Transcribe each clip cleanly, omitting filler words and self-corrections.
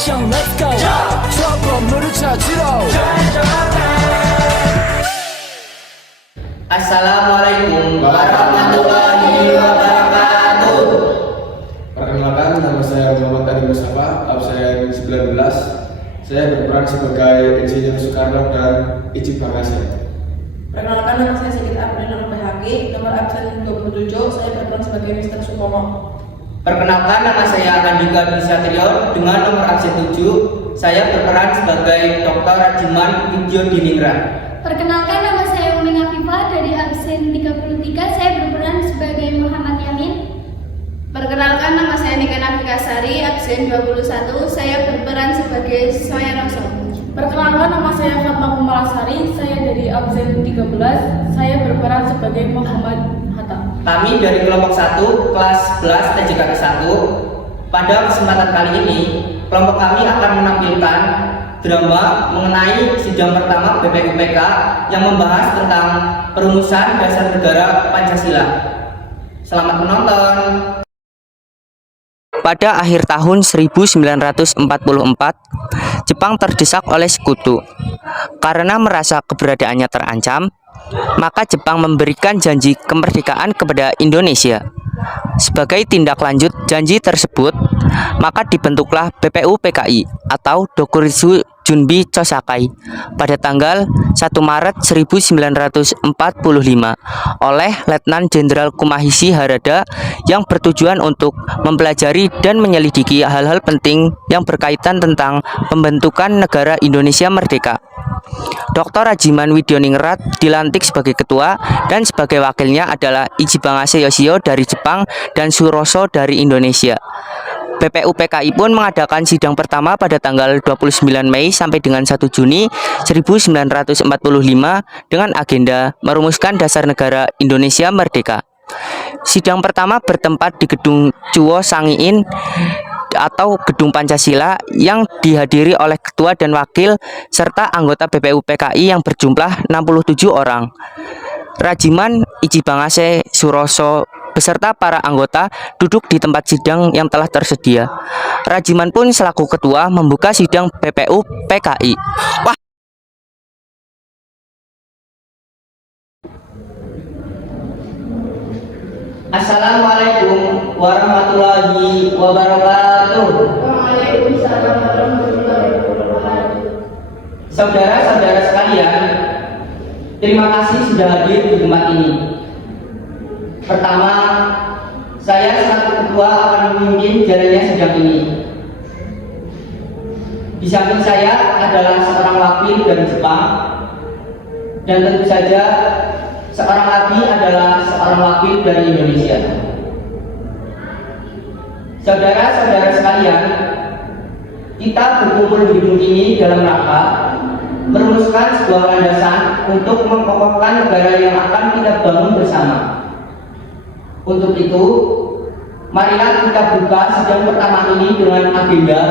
action let's go 저 건물을 찾으러 Assalamualaikum warahmatullahi wabarakatuh. Perkenalkan, nama saya Muhammad Adi Mustafa, absen 19. Saya berperan sebagai Insinyur Soekarno dan Icip Bangase. Perkenalkan, nama saya Sigit Abdul Nur PHG, nomor absen 27. Saya berperan sebagai Mr. Supomo. Perkenalkan, nama saya Andika Bisatrio dengan nomor absen 7. Saya berperan sebagai Dr. Rajiman Widyo Diningrat. Perkenalkan, nama saya Umi Afifah dari absen 33. Saya berperan sebagai Muhammad Yamin. Perkenalkan, nama saya Nika Nafikasari, absen 21. Saya berperan sebagai Soya Roso. Perkenalkan, nama saya Fatma Kumalasari, saya dari absen 13. Saya berperan sebagai Muhammad Hatta. Kami dari kelompok 1, kelas 11 TJK 1. Pada kesempatan kali ini, kelompok kami akan menampilkan drama mengenai sidang pertama BPUPK yang membahas tentang perumusan dasar negara Pancasila. Selamat menonton. Pada akhir tahun 1944, Jepang terdesak oleh sekutu. Karena merasa keberadaannya terancam, maka Jepang memberikan janji kemerdekaan kepada Indonesia. Sebagai tindak lanjut janji tersebut, maka dibentuklah BPUPKI atau Dokuritsu Junbi Chosakai pada tanggal 1 Maret 1945 oleh Letnan Jenderal Kumahisi Harada yang bertujuan untuk mempelajari dan menyelidiki hal-hal penting yang berkaitan tentang pembentukan negara Indonesia merdeka. Dr. Rajiman Widyoningrat dilantik sebagai ketua dan sebagai wakilnya adalah Ichibangase Yoshio dari Jepang dan Suroso dari Indonesia. BPUPKI pun mengadakan sidang pertama pada tanggal 29 Mei sampai dengan 1 Juni 1945 dengan agenda merumuskan dasar negara Indonesia merdeka. Sidang pertama bertempat di Gedung Chuo Sangiin atau Gedung Pancasila yang dihadiri oleh ketua dan wakil serta anggota BPUPKI yang berjumlah 67 orang. Rajiman, Ichibangase, Suroso beserta para anggota duduk di tempat sidang yang telah tersedia. Rajiman pun selaku ketua membuka sidang BPUPKI. Wah. Assalamualaikum warahmatullahi wabarakatuh. Waalaikumsalam warahmatullahi wabarakatuh. Saudara-saudara sekalian, terima kasih sudah hadir di tempat ini. Pertama, saya selaku ketua akan memimpin jalannya sidang ini. Di samping saya adalah seorang wakil dari Jepang, dan tentu saja seorang lagi adalah seorang wakil dari Indonesia. Saudara-saudara sekalian, kita berkumpul di gedung ini dalam rangka merumuskan sebuah landasan untuk mengokohkan negara yang akan kita bangun bersama. Untuk itu, marilah kita buka sidang pertama ini dengan agenda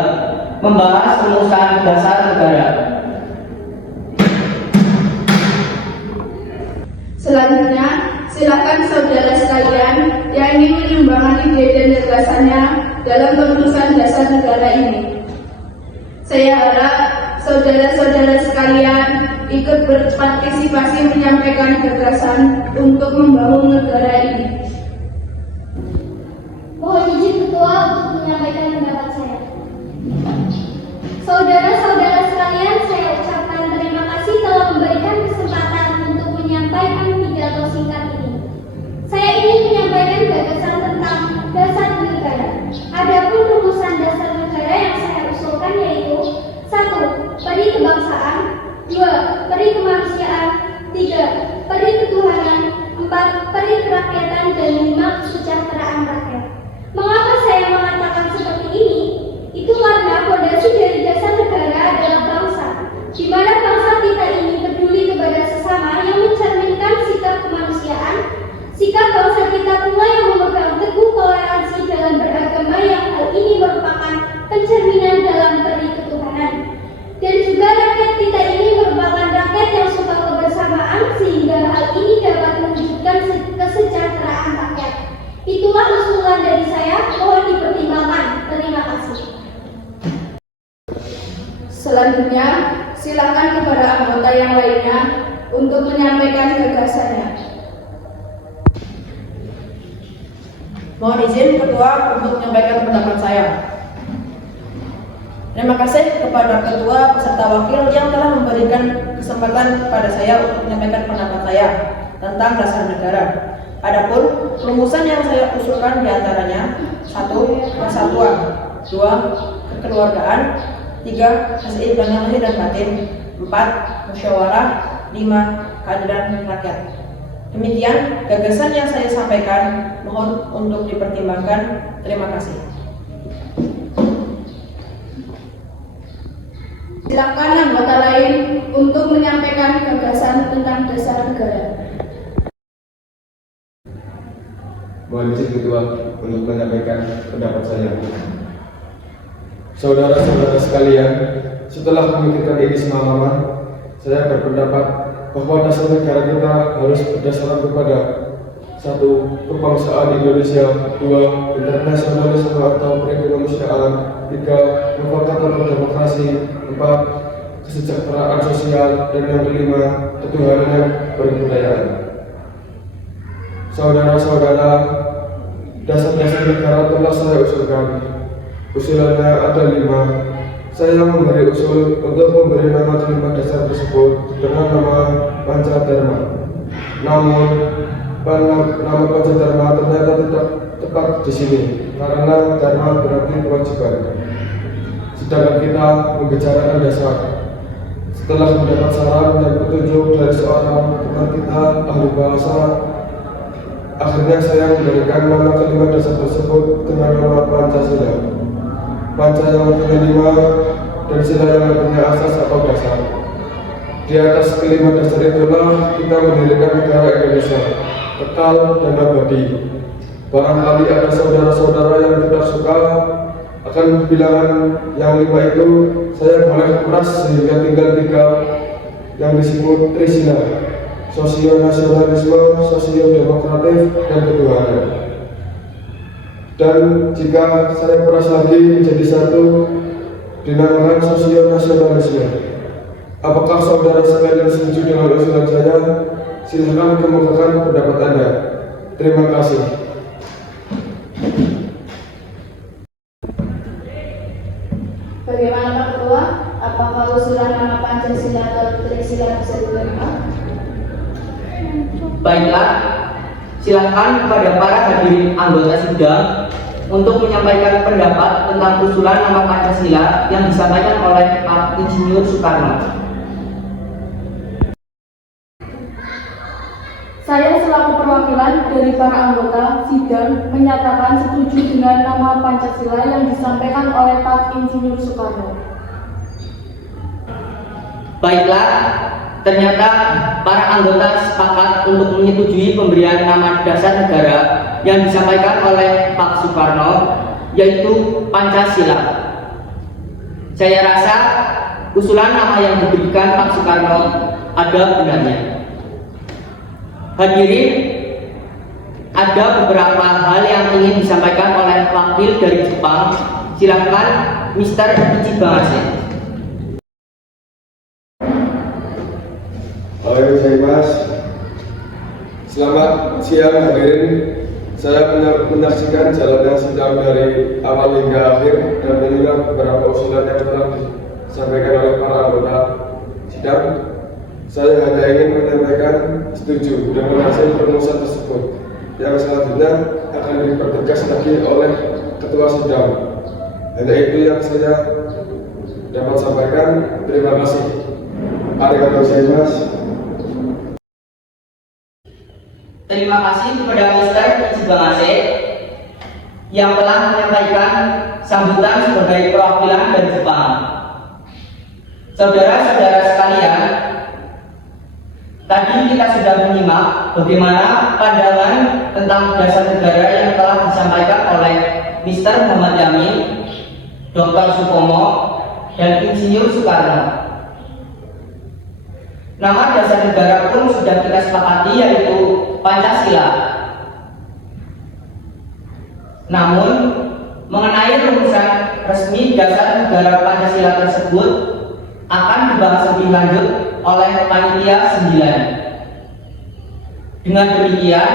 membahas rumusan dasar negara. Selanjutnya, silakan saudara sekalian yang ingin menyumbangkan ide dan gagasannya dalam perumusan dasar negara ini. Saya harap saudara-saudara sekalian ikut berpartisipasi menyampaikan gagasan untuk membangun negara ini. Mohon izin ketua untuk menyampaikan pendapat saya. Saudara-saudara sekalian, saya ucapkan terima kasih telah memberikan kesempatan untuk menyampaikan pidato singkat ini. Saya ingin menyampaikan gagasan tentang dasar negara. Adapun rumusan dasar negara yang saya usulkan yaitu 1. Peri kebangsaan, 2. Peri kemanusiaan, 3. Peri ketuhanan, 4. Peri kerakyatan, dan 5. Kesejahteraan rakyat. Mengapa saya mengatakan seperti ini? Itu karena fondasi dari dasar negara adalah bangsa, di mana bangsa kita ini peduli kepada sesama yang mencerminkan sikap kemanusiaan, sikap bangsa kita pula yang memegang teguh toleransi dalam beragama yang hal ini merupakan pencerminan dalam peri ketuhanan. Dan juga rakyat kita ini merupakan rakyat yang suka kebersamaan sehingga hal ini dapat mewujudkan kesejahteraan rakyat. Itulah usulan dari saya, mohon dipertimbangkan. Terima kasih. Selanjutnya, silakan kepada anggota yang lainnya untuk menyampaikan gagasannya. Mohon izin Ketua untuk menyampaikan pendapat saya. Terima kasih kepada Ketua beserta Wakil yang telah memberikan kesempatan kepada saya untuk menyampaikan pendapat saya tentang dasar negara. Adapun rumusan yang saya usulkan diantaranya: 1. Persatuan, 2. Kekeluargaan, 3. Keseimbangan lahir dan batin, 4. Musyawarah, 5. Keadilan rakyat. Demikian gagasan yang saya sampaikan, mohon untuk dipertimbangkan. Terima kasih. Silakan anggota lain untuk menyampaikan gagasan tentang dasar negara. Mohon izin Ketua untuk menyampaikan pendapat saya. Saudara-saudara sekalian, setelah memikirkan ini semalaman, saya berpendapat bahwa dasar negara kita harus berdasarkan kepada 1. Kebangsaan Indonesia, 2. Internasionalisme atau perekonomian, 3. Kefakatan demokrasi, 4. Kesejahteraan sosial, dan yang kelima, ketuhanan yang berbudayaan. Saudara-saudara, dasar-dasar negara telah saya usulkan. Usulannya ada 5. Saya memberi usul untuk memberi nama kelima dasar tersebut dengan nama Pancadharma. Namun, nama Pancadharma ternyata tidak tepat di sini karena dharma berarti kewajiban. Sedangkan kita membicarakan dasar. Setelah mendapat saran dan petunjuk dari seorang teman kita ahli bahasa, akhirnya saya memberikan nama kelima dasar tersebut dengan nama Pancasila. Panca yang artinya 5 dan sila yang artinya asas atau dasar. Di atas kelima dasar itulah kita mendirikan negara Indonesia, kekal dan abadi. Barangkali ada saudara-saudara yang tidak suka akan bilangan yang 5 itu, saya boleh kuras sehingga tinggal 3 yang disebut Trisila: sosio-nasionalisme, sosio-demokratif, dan ketuhanan. Dan jika saya kuras lagi menjadi 1, dinamakan sosio-nasionalisme. Apakah saudara sekalian setuju dengan usulan saya? Silakan kemukakan pendapat Anda. Terima kasih. Bagaimana Pak Ketua? Apakah usulan nama Pancasila atau Trisila bisa diterima? Baiklah, silakan kepada para hadirin anggota sidang untuk menyampaikan pendapat tentang usulan nama Pancasila yang disampaikan oleh Pak Insinyur Soekarno. Saya selaku perwakilan dari para anggota sidang menyatakan setuju dengan nama Pancasila yang disampaikan oleh Pak Insinyur Soekarno. Baiklah, ternyata para anggota sepakat untuk menyetujui pemberian nama dasar negara yang disampaikan oleh Pak Soekarno, yaitu Pancasila. Saya rasa usulan nama yang diberikan Pak Soekarno ada benarnya. Hadirin, ada beberapa hal yang ingin disampaikan oleh wakil dari Jepang. Silakan Mr. Ichibase. Halo Mas, selamat siang hadirin. Saya menyaksikan jalannya sidang dari awal hingga akhir dan mendengar beberapa usulan yang telah disampaikan oleh para anggota sidang. Saya hanya ingin menyampaikan setuju dengan hasil perumusan tersebut. Yang selanjutnya akan dipertegas lagi oleh ketua sidang. Hanya itu yang saya dapat sampaikan. Terima kasih. Arigatou gozaimasu. Terima kasih kepada Mr. Ichibase yang telah menyampaikan sambutan sebagai perwakilan dari Jepang. Saudara-saudara sekalian, tadi kita sudah menyimak bagaimana pandangan tentang dasar negara yang telah disampaikan oleh Mr. Muhammad Yamin, Dr. Supomo, dan Insinyur Soekarno. Nama dasar negara pun sudah kita sepakati, yaitu Pancasila. Namun, mengenai rumusan resmi dasar negara Pancasila tersebut, akan dibahas lebih lanjut oleh panitia 9. Dengan demikian,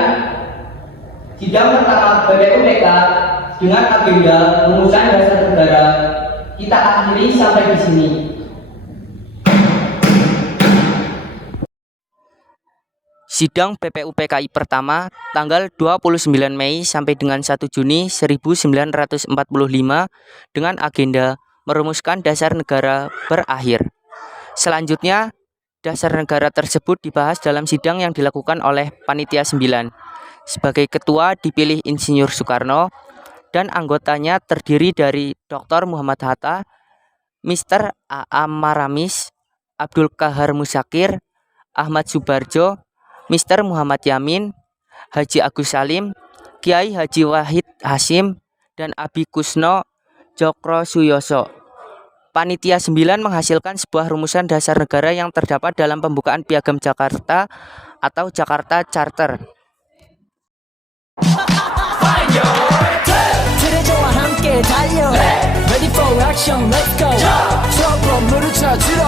sidang pertama BPUPK dengan agenda rumusan dasar negara kita akhiri sampai di sini. Sidang BPUPKI pertama tanggal 29 Mei sampai dengan 1 Juni 1945 dengan agenda merumuskan dasar negara berakhir. Selanjutnya, dasar negara tersebut dibahas dalam sidang yang dilakukan oleh Panitia 9. Sebagai ketua dipilih Insinyur Soekarno dan anggotanya terdiri dari Dr. Muhammad Hatta, Mr. A.A. Maramis, Abdul Qahar Musakir, Ahmad Subarjo, Mr. Muhammad Yamin, Haji Agus Salim, Kiai Haji Wahid Hasim, dan Abi Kusno Jokro Suyoso. Panitia 9 menghasilkan sebuah rumusan dasar negara yang terdapat dalam pembukaan Piagam Jakarta atau Jakarta Charter. 트레저와 함께 달려 Ready for action, let's go. 저 건물을 찾으러